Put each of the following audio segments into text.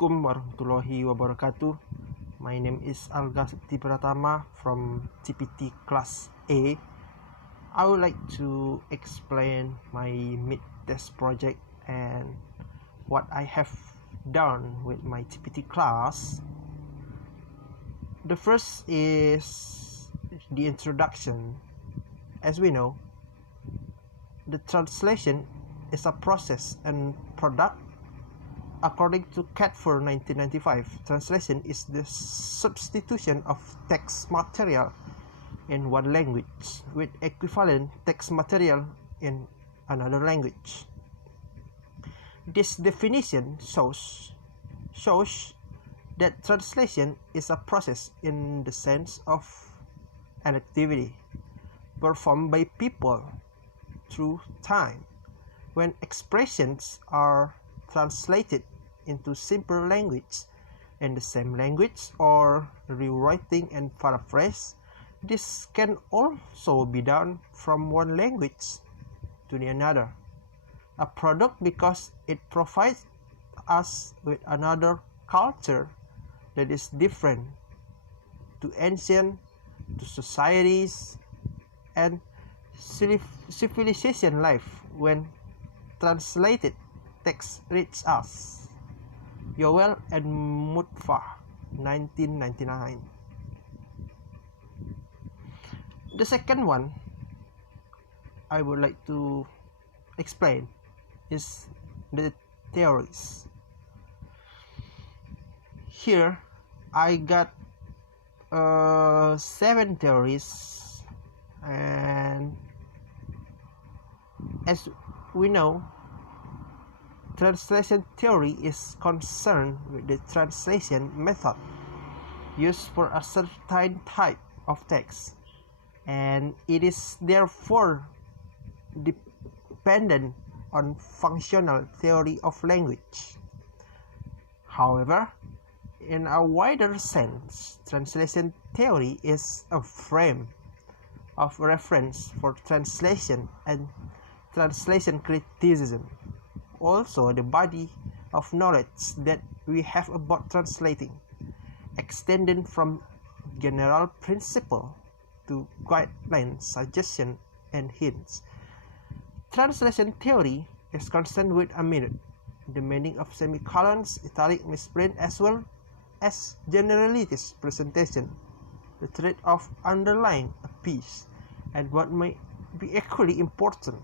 Assalamualaikum warahmatullahi wabarakatuh. My name is Alga Septi Pratama from TPT Class A. I would like to explain my mid-test project and what I have done with my TPT class. The first is the introduction. As we know, the translation is a process and product. According to Catford 1995, translation is the substitution of text material in one language with equivalent text material in another language. This definition shows that translation is a process in the sense of an activity performed by people through time when expressions are translated into simple language in the same language or rewriting and paraphrase. This can also be done from one language to the another. A product because it provides us with another culture that is different to ancient, to societies and civilization life when translated text reach us. Yowell and Mutfa, 1999. The second one I would like to explain is the theories. Here I got 7 theories, and as we know, translation theory is concerned with the translation method used for a certain type of text, and it is therefore dependent on functional theory of language. However, in a wider sense, translation theory is a frame of reference for translation and translation criticism. Also, the body of knowledge that we have about translating, extending from general principle to guidelines, suggestion, and hints. Translation theory is concerned with a minute, the meaning of semicolons, italic, misprint, as well as generalities presentation, the thread of underlying a piece, and what may be equally important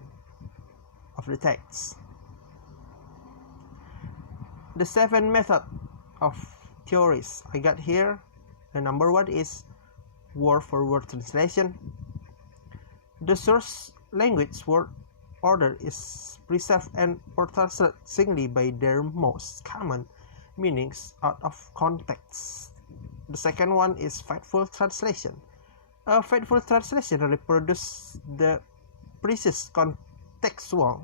of the text. The 7 method of theories I got here. The number 1 is word for word translation. The source language word order is preserved and or translated singly by their most common meanings out of context. The second one is faithful translation. A faithful translation reproduces the precise contextual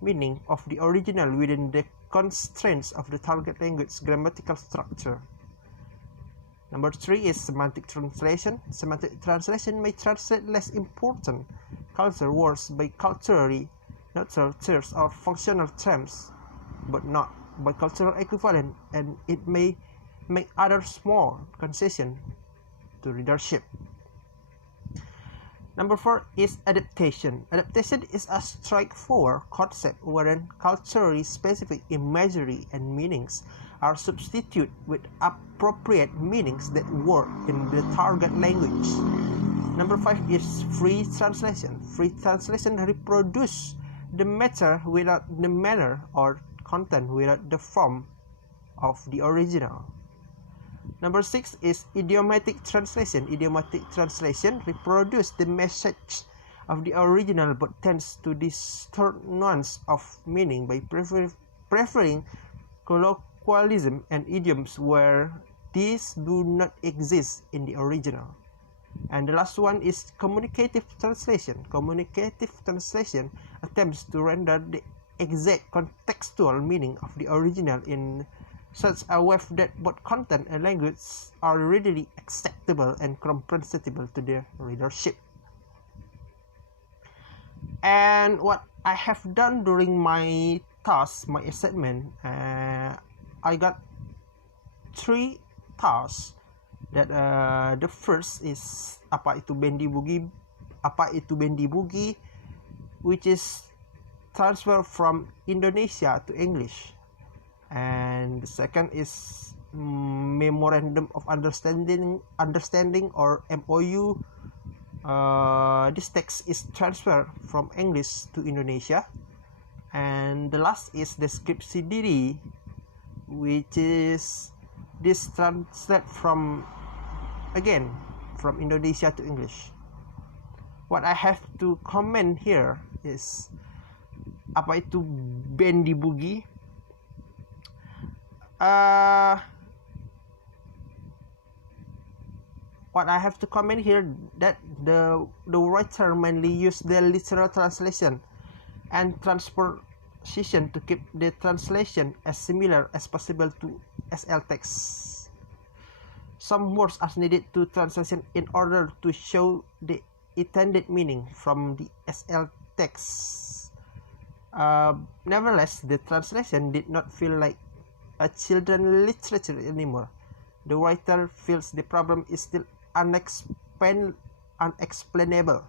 meaning of the original within the constraints of the target language grammatical structure. Number 3 is semantic translation. Semantic translation may translate less important cultural words by culturally neutral terms or functional terms, but not by cultural equivalent, and it may make other small concessions to readership. Number 4 is adaptation. Adaptation is a straightforward concept wherein culturally specific imagery and meanings are substituted with appropriate meanings that work in the target language. Number 5 is free translation. Free translation reproduces the matter without the manner or content without the form of the original. Number 6 is idiomatic translation. Idiomatic translation reproduces the message of the original but tends to distort nuance of meaning by preferring colloquialism and idioms where these do not exist in the original. And the last one is communicative translation. Communicative translation attempts to render the exact contextual meaning of the original in such a way that both content and language are readily acceptable and comprehensible to the readership. And what I have done during my task, my assignment, I got three tasks. That the first is apa itu bendi bugi, which is transfer from Indonesia to English, and the second is memorandum of understanding or MOU. This text is transferred from English to Indonesia, and the last is deskripsi diri, which is this translate from Indonesia to English. What I have to comment here is apa itu bendi bugi. What I have to comment here that the writer mainly used the literal translation and transposition to keep the translation as similar as possible to SL text. Some words are needed to translation in order to show the intended meaning from the SL text. Nevertheless, the translation did not feel like a children's literature anymore. The writer feels the problem is still unexplainable.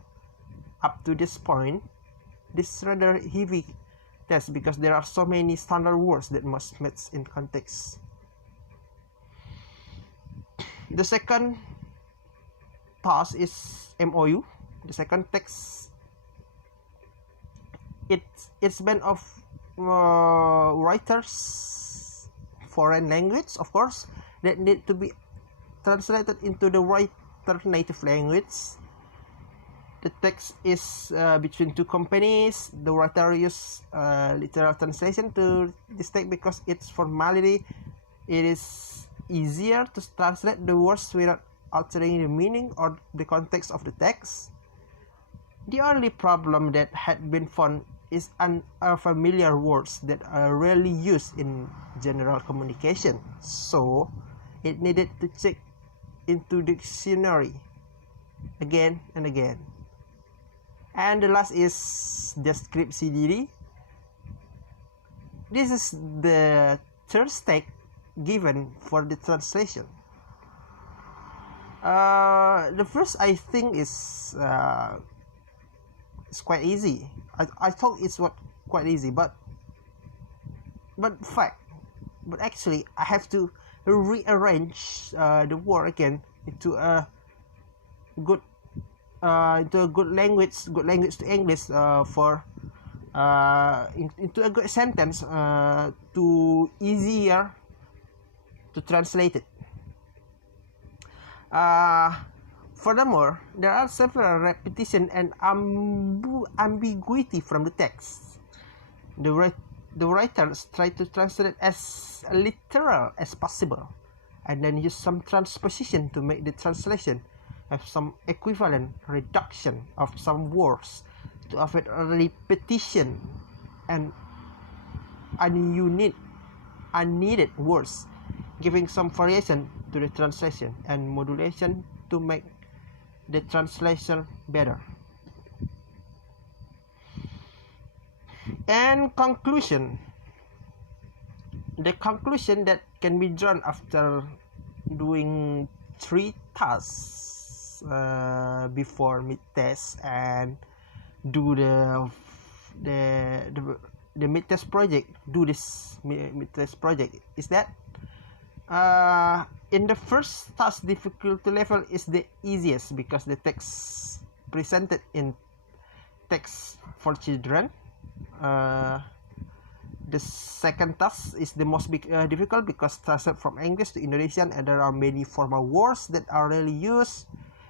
Up to this point, this rather heavy test because there are so many standard words that must match in context. The second task is MOU. The second text, it's band of writers, foreign language, of course, that need to be translated into the writer native language. The text is between two companies. The writer use literal translation to this text because its formality. It is easier to translate the words without altering the meaning or the context of the text. The only problem that had been found is unfamiliar words that are rarely used in general communication. So it needed to check into dictionary again and again. And the last is deskripsi diri. This is the third step given for the translation. The first I think is it's quite easy. I thought it's quite easy, but actually I have to rearrange the word again into a good language to English into a good sentence to easier to translate it. Furthermore, there are several repetition and ambiguity from the text. The writers try to translate as literal as possible, and then use some transposition to make the translation have some equivalent reduction of some words to avoid repetition and unneeded words, giving some variation to the translation and modulation to make the translation better. And conclusion. The conclusion that can be drawn after doing 3 tasks before midtest and do the midtest project, do this midtest project is that in the first task, difficulty level is the easiest because the text presented in text for children. The second task is the most difficult because translated from English to Indonesian and there are many formal words that are rarely used.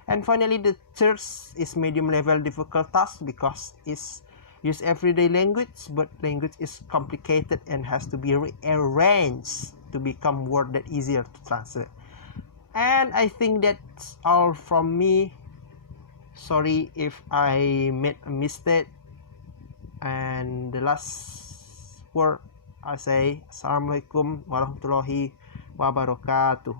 And finally, the third is medium level difficult task because it's use everyday language, but language is complicated and has to be rearranged to become word that easier to translate. And I think that's all from me. Sorry if I made a mistake. And the last word I say, Assalamualaikum warahmatullahi wabarakatuh.